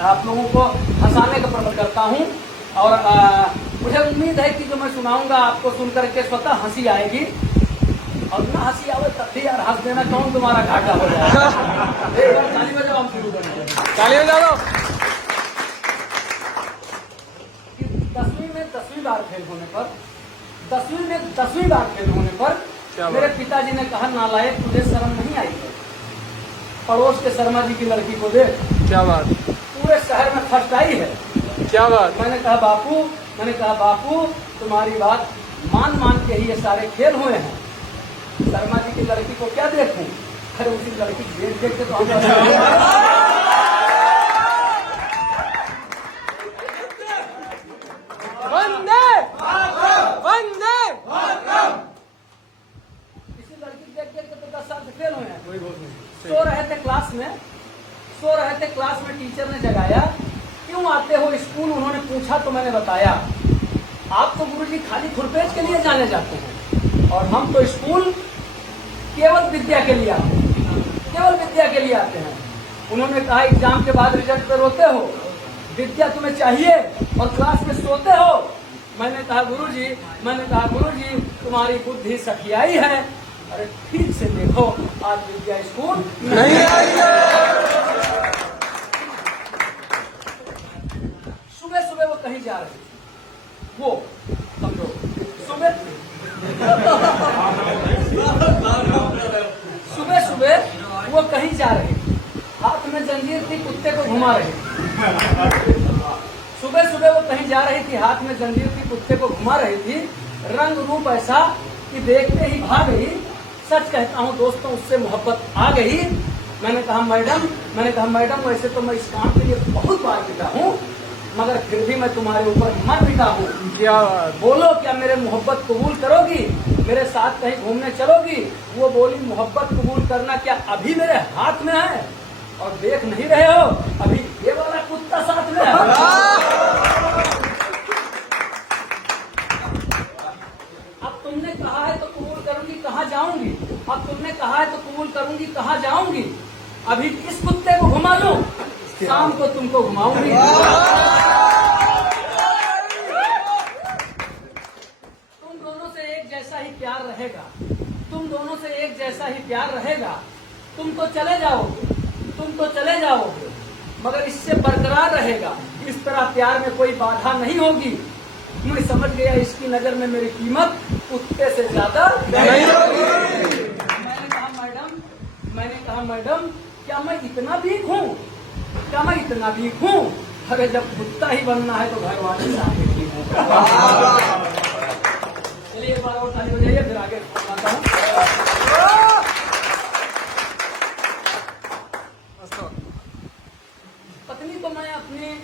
आप लोगों को हंसाने का प्रबंध करता हूँ और मुझे उम्मीद है कि जो मैं सुनाऊंगा आपको सुन करके स्वतः हंसी आएगी और ना हंसी आवे तब भी यार हंस देना कौन तुम्हारा घाटा हो जाएगा। एक बार ताली बजाओ, हम शुरू करेंगे। ताली बजा दो। 10वीं में 10वीं बार फेल होने पर 10वीं बार फेल होने पर मेरे पिताजी ने कहा, नालायक तुझे शर्म नहीं आई है, पड़ोस के शर्मा जी की लड़की को देख, क्या बात, पूरे शहर में फर्स्ट आई है। क्या बात। मैंने कहा बापू तुम्हारी बात मान के ही ये सारे खेल हुए हैं, शर्मा जी की लड़की को क्या देखूं? अरे उसी लड़की देख के तो हम वंदे वंदे। इसी लड़की देख के तो 10 साल से फेल हुए हैं। सो रहे थे क्लास में टीचर ने जगाया, क्यों आते हो स्कूल? उन्होंने पूछा तो मैंने बताया, आप तो गुरुजी खाली खुरपेज के लिए जाने जाते हैं और हम तो स्कूल केवल विद्या के लिए आते हैं। उन्होंने कहा, एग्जाम के बाद रिजल्ट पे रोते हो, विद्या तुम्हें चाहिए और क्लास में सोते हो। मैंने कहा गुरुजी तुम्हारी बुद्धि सखियाई है। अरे ठीक से देखो, आज विद्या स्कूल नहीं आई है। सुबह वो कहीं जा रही थी, वो समझो सुबह वो कहीं जा रही थी, हाथ में जंजीर थी, कुत्ते को घुमा रही थी। सुबह वो कहीं जा रही थी, हाथ में जंजीर थी, कुत्ते को घुमा रही थी। रंग रूप ऐसा कि देखते ही भाग गई। सच कहता हूँ दोस्तों, उससे मोहब्बत आ गई। मैंने कहा मैडम वैसे तो मैं इस काम के लिए बहुत बार पिटा हूँ, मगर फिर भी मैं तुम्हारे ऊपर मत पिटा हूँ। क्या बोलो, क्या मेरे मोहब्बत कबूल करोगी? मेरे साथ कहीं घूमने चलोगी? वो बोली, मोहब्बत कबूल करना क्या अभी मेरे हाथ में है? और देख नहीं रहे हो, अभी ये वाला कुत्ता साथ में है। अब तुमने कहा है तो कबूल करूंगी, कहाँ जाऊंगी? अब तुमने कहा है तो कबूल करूंगी, कहाँ जाऊंगी? अभी इस कुत्ते को घुमा लूं, शाम को तुमको घुमाऊंगी। तुम दोनों से एक जैसा ही प्यार रहेगा। तुम तो चले जाओगे, मगर इससे बरकरार रहेगा। इस तरह प्यार में कोई बाधा नहीं होगी। मैं समझ गया, इसकी नजर में मेरी कीमत कुत्ते से ज्यादा नहीं होगी। मैंने कहा मैडम क्या मैं इतना वीक हूँ? अरे जब कुत्ता ही बनना है तो घर वाले आगे ठीक है। चलिए एक बार और ताली बजाइए, फिर आगे बताता हूँ। पत्नी को मैं अपनी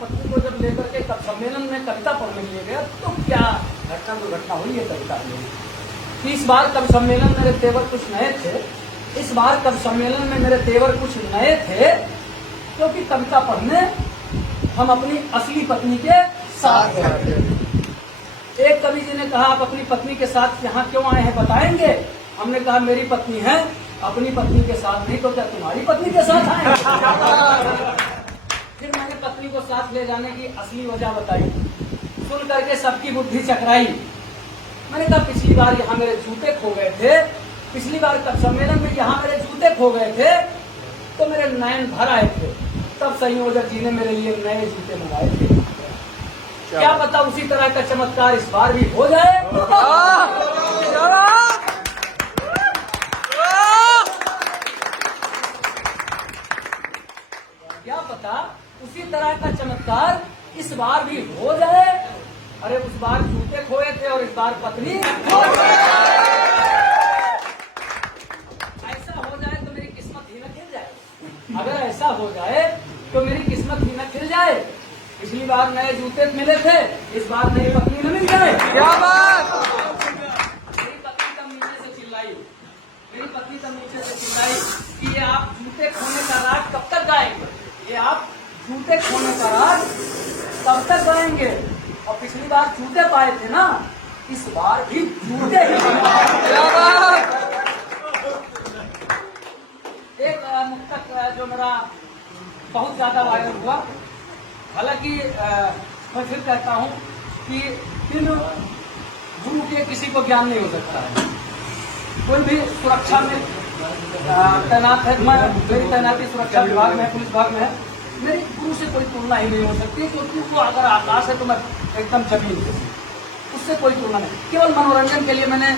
पत्नी को जब लेकर के सम्मेलन में कविता पढ़ने के लिए गया तो क्या दुर्घटना हुई है कविता में। इस बार कवि सम्मेलन मेरे तेवर कुछ नए थे। क्योंकि कविता पढ़ने हम अपनी असली पत्नी के साथ गए। एक कवि जी ने कहा, आप अपनी पत्नी के साथ यहाँ क्यों आए हैं, बताएंगे? हमने कहा, मेरी पत्नी है, अपनी पत्नी के साथ नहीं तो क्या तुम्हारी पत्नी के साथ आए? फिर मैंने पत्नी को साथ ले जाने की असली वजह बताई। सुन करके सबकी बुद्धि चकराई। मैंने कहा, पिछली बार यहाँ मेरे जूते खो गए थे, पिछली बार सम्मेलन में यहाँ मेरे जूते खो गए थे तो मेरे नयन भर आए थे, तब संयोजक जी ने मेरे लिए नए जूते मंगाए थे। क्या पता उसी तरह का चमत्कार इस बार भी हो जाए। क्या पता उसी तरह का चमत्कार इस बार भी हो जाए। अरे उस बार जूते खोए थे और इस बार पत्नी खो गई। ऐसा हो जाए तो मेरी किस्मत ही न खिल जाए। अगर ऐसा हो जाए तो मेरी किस्मत ही न खिल जाए। पिछली बार नए जूते मिले थे, इस बार नई पत्नी न मिल जाए। क्या बात। मेरी पत्नी तब नीचे से चिल्लाई कि ये आप जूते खोने का राज कब तक गाएंगे? ये आप जूते खोने का राज कब तक गाएंगे? और पिछली बार जूते पाए थे ना, इस बार भी जूते ही। एक मुक्तक जो मेरा बहुत ज्यादा वायरल हुआ। हालांकि मैं फिर कहता हूँ कि इन गुरु के किसी को ज्ञान नहीं हो सकता है। कोई भी सुरक्षा में तैनात है, मैं मेरी तैनाती सुरक्षा विभाग में है, पुलिस विभाग में है, मेरी गुरु से कोई तुलना ही नहीं हो सकती, क्योंकि वो अगर आकाश है तो मैं एकदम जमीन हूँ, उससे कोई तुलना नहीं। केवल मनोरंजन के लिए मैंने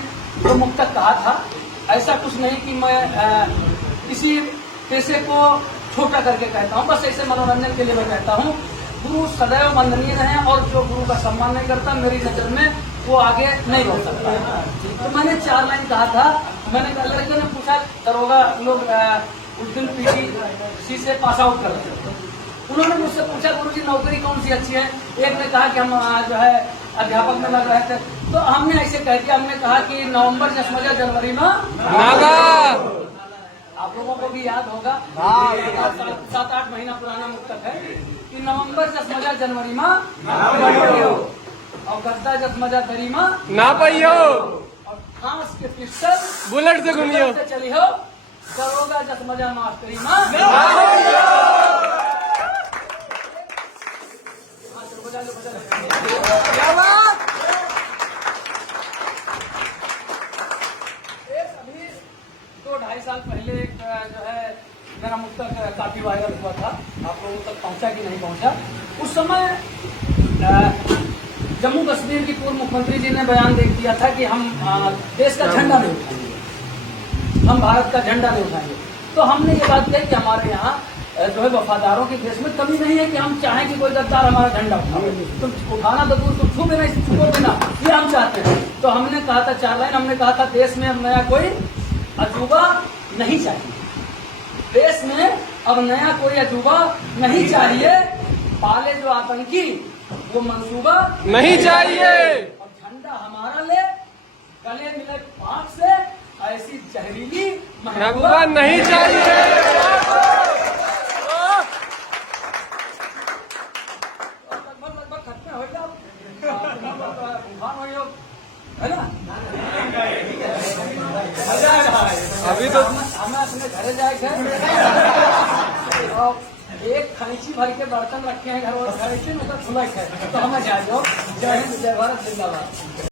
जो मुक्तक कहा था, ऐसा कुछ नहीं कि मैं किसी पेशे को छोटा करके कहता हूँ, बस ऐसे मनोरंजन के लिए मैं कहता हूँ। गुरु सदैव वंदनीय है और जो गुरु का सम्मान नहीं करता, मेरी नजर में वो आगे नहीं बढ़ सकता। तो मैंने 4 लाइन कहा था। मैंने लड़के ने पूछा, दरोगा लोग उस दिन पीटी से पास आउट कर रहे थे, उन्होंने मुझसे पूछा गुरुजी नौकरी कौन सी अच्छी है। एक ने कहा कि हम जो है अध्यापक में लग रहे थे, तो हमने ऐसे कह दिया, हमने कहा कि नवंबर जसमजा जनवरी में नागा। आप लोगों को भी याद होगा, 7-8 महीना पुराना मुक्तक है कि नवंबर जसमजा जनवरी में और गद्दा जसमजा दरी में ना पाइयो और खांस के पिस्टल बुलेट से घूमियो से चली हो, दरोगा जसमजा मास्टरी में क्या बात। अभी 2-2.5 साल पहले एक जो है मेरा मुक्तक काफी वायरल हुआ था, आप लोगों तक पहुंचा कि नहीं पहुंचा। उस समय जम्मू कश्मीर की पूर्व मुख्यमंत्री जी ने बयान दे दिया था कि हम देश का झंडा नहीं उठाएंगे, हम भारत का झंडा नहीं उठाएंगे। तो हमने ये बात कही कि हमारे यहाँ जो है वफादारों की देश में कमी नहीं है कि हम चाहें कि कोई गद्दार हमारा झंडा उठाए, तुम उठाना तो दूर, तुम छू भी नहीं, छू देना, ये हम चाहते हैं। तो हमने कहा था 4 लाइन, हमने कहा था देश में अब नया कोई अजूबा नहीं चाहिए, देश में अब नया कोई अजूबा नहीं चाहिए, पाले जो आतंकी वो मंसूबा नहीं चाहिए, और झंडा हमारा ले, गले मिले पाक से ऐसी जहरीली महबूबा नहीं चाहिए। लगभग खत्म हो गया, है ना। अभी तो हमें अपने घरे जाए और एक खैची भर के बर्तन रखे हैं घर, और खैची मतलब खुला है, तो हमें जाए। जय हिंद, जय भारत, जिंदाबाद।